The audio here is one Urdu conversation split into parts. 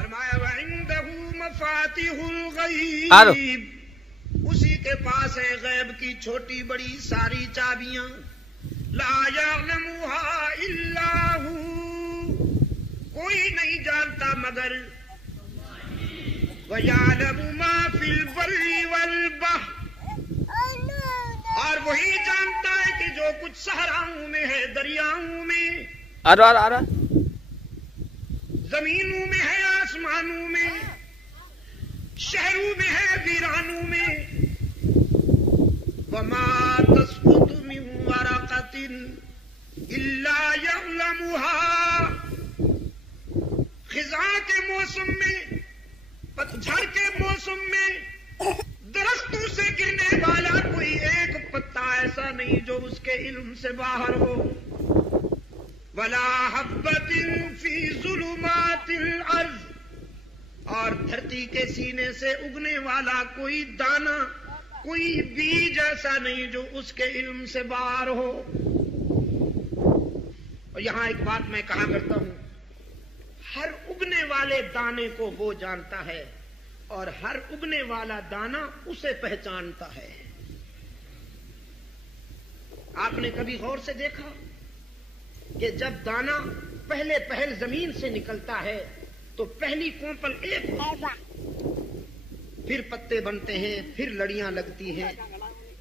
فرمایا وَعِندَهُ مَفَاتِحُ الْغَيْبِ، اسی کے پاس ہے غیب کی چھوٹی بڑی ساری چابیاں. لا يعلمها الا هو، کوئی نہیں جانتا مگر. وَيَعْلَمُ مَا فِي الْبَرِّ وَالْبَحْرِ، اور وہی جانتا ہے کہ جو کچھ صحراؤں میں ہے، دریاؤں میں، زمینوں میں ہے، آسمانوں میں، شہروں میں ہے، ویرانوں میں. وَمَا تَسْقُطُ مِن وَرَقَةٍ إِلَّا يَعْلَمُهَا، خزاں کے موسم میں، پتجھڑ کے موسم میں درختوں سے گرنے والا کوئی ایک پتا ایسا نہیں جو اس کے علم سے باہر ہو. وَلَا حَبَّةٍ فِي ظُلُمَاتِ الْأَرْضِ، اور دھرتی کے سینے سے اگنے والا کوئی دانہ، کوئی بیج ایسا نہیں جو اس کے علم سے باہر ہو. اور یہاں ایک بات میں کہا کرتا ہوں، ہر اگنے والے دانے کو وہ جانتا ہے اور ہر اگنے والا دانہ اسے پہچانتا ہے. آپ نے کبھی غور سے دیکھا کہ جب دانہ پہل زمین سے نکلتا ہے تو پہلی کونپل ایک ہوتی ہے، پھر پتے بنتے ہیں، پھر لڑیاں لگتی ہیں،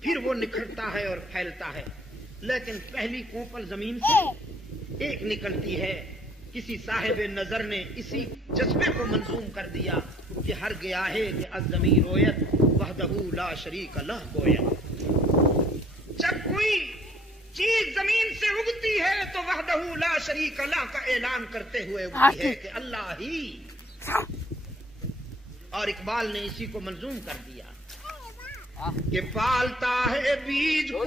پھر وہ نکھرتا ہے اور پھیلتا ہے. لیکن پہلی کونپل زمین سے ایک نکلتی ہے. کسی صاحب نظر نے اسی جذبے کو منظوم کر دیا کہ ہر گیا ہے کہ الزمین رویت وحدہ لا شریک لہ گویا. جب کوئی چیز زمین سے اگتی ہے تو وحدہ لا شریک لہ کا اعلان کرتے ہوئے اگتی ہے کہ اللہ ہی. اور اقبال نے اسی کو منظوم کر دیا کہ پالتا ہے بیج کو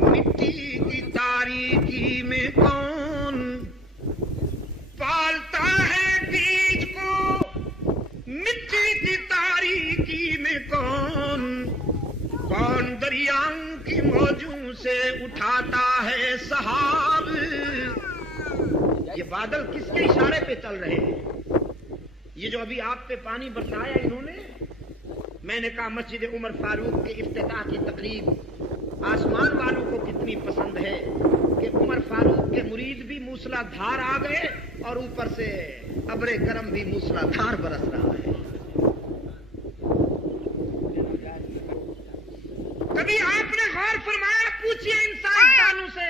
مٹی کی تاریکی میں کون، پالتا ہے بیج کو مٹی کی تاریکی میں کون، کون دریاؤں کی موجوں سے اٹھاتا ہے سحاب. یہ بادل کس کے اشارے پہ چل رہے ہیں؟ یہ جو ابھی آپ پہ پانی برسایا انہوں نے، میں نے کہا مسجد عمر فاروق کے افتتاح کی تقریب آسمان والوں کو کتنی پسند ہے کہ عمر فاروق کے مرید بھی موسلا دھار آ گئے اور اوپر سے ابر کرم بھی موسلا دھار برس رہا ہے. کبھی آپ نے غور فرمایا؟ پوچھئے ان سائنسدانوں سے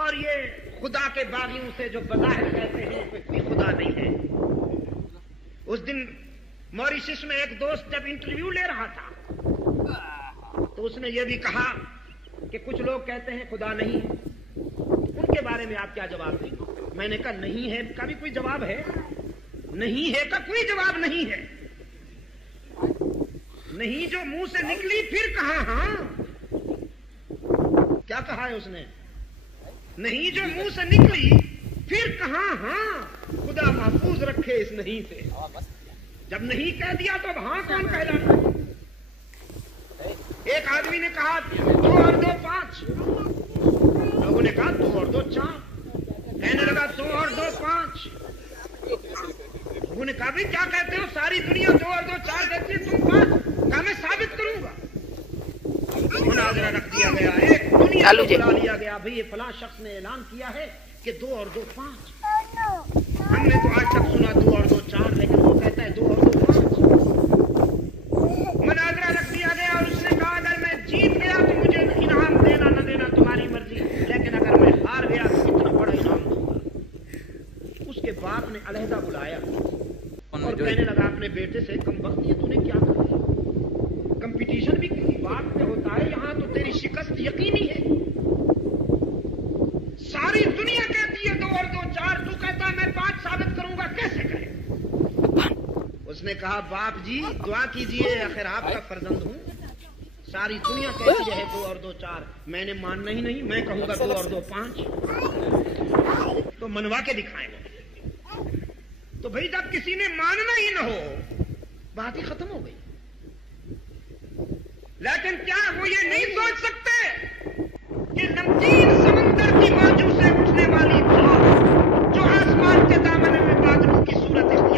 اور یہ خدا کے باغیوں سے جو بظاہر کہتے ہیں کہ کوئی خدا نہیں ہے. اس دن موریشس میں ایک دوست جب انٹرویو لے رہا تھا تو اس نے یہ بھی کہا کہ کچھ لوگ کہتے ہیں خدا نہیں ہے، ان کے بارے میں آپ کیا جواب دیں گے؟ میں نے کہا نہیں ہے کا بھی کوئی جواب ہے؟ نہیں ہے کا کوئی جواب نہیں ہے. نہیں جو منہ سے نکلی پھر کہا ہاں. کیا کہا ہے اس نے؟ نہیں جو منہ سے نکلی پھر کہا ہاں. خدا محفوظ رکھے اس نہیں سے. جب نہیں کہہ دیا تو اب ہاں کون کہلاتا؟ ایک آدمی نے کہا 2 اور 2 5، لوگوں نے کہا 2 اور 2 4، کہنے لگا 2 اور 2 5. لوگوں نے کہا بھی کیا کہتے ہو؟ ساری دنیا 2 اور 2 4 کہتی ہے، تم 5. کہا میں ثابت کروں گا. مناظرہ رکھ دیا گیا، ایک دنیا کو بلا لیا گیا، بھئی یہ فلاں شخص نے اعلان کیا ہے کہ 2 اور 2 5. ہم نے تو آج تک سنا 2 اور 2 4، لیکن وہ کہتا ہے 2 اور 2 5. مناظرہ رکھ دیا گیا اور اس نے کہا اگر میں جیت گیا تو مجھے انعام دینا نہ دینا تمہاری مرضی، لیکن اگر میں ہار گیا تو اتنا بڑا انعام دوں گا. اس کے باپ نے علیحدہ بلایا اور کہنے لگا اپنے بیٹے سے کم وقت یہ تو نے کیا کر دیا؟ کمپٹیشن بھی کسی بات پہ ہوتا ہے، یہاں تو تیری شکست یقینی ہے. ساری دنیا کہتی ہے 2 اور 2 4، تو کہتا ہے میں 5 ثابت کروں گا، کیسے کرے؟ اس نے کہا باپ جی دعا کیجئے، آخر آپ کا فرزند ہوں. ساری دنیا کہتی ہے 2 اور 2 4، میں نے ماننا ہی نہیں، میں کہوں گا 2 اور 2 5. تو منوا کے دکھائیں گے. تو بھئی جب کسی نے ماننا ہی نہ ہو بات ہی ختم ہو گئی. لیکن کیا وہ یہ نہیں سوچ سکتے کہ نمکین سمندر کی موجوں سے اٹھنے والی بھاپ جو آسمان کے دامن میں بادلوں کی صورت اختیار